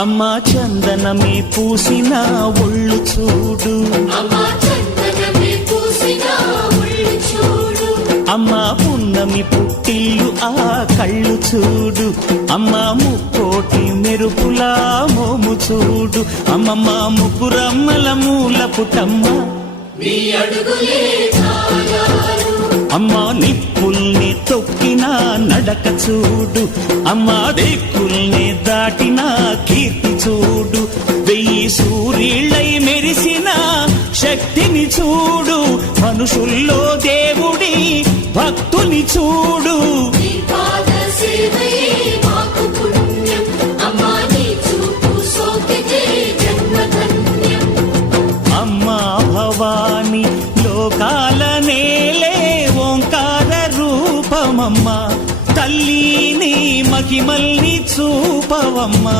అమ్మా చందనమే పూసిన ఒళ్ళు చూడు, అమ్మా పున్నమి పుట్టిల్లు ఆ కళ్ళు చూడు, అమ్మా ముక్కోటి మెరుపులా మోము చూడు, అమ్మమ్మ ముగ్గురమ్మల మూల పుటమ్మ అమ్మా నిప్పుల్ని తొక్కిన నడక చూడు, అమ్మా దిక్కుల్ని దాటిన కీర్తి చూడు, 1000 సూర్యులై మెరిసిన శక్తిని చూడు, మనుషుల్లో దేవుడి భక్తుని చూడు. అమ్మా భవాని లోకాల నేలే ఓంకార రూపమమ్మా, తల్లిని మహిమల్ని చూపవమ్మా.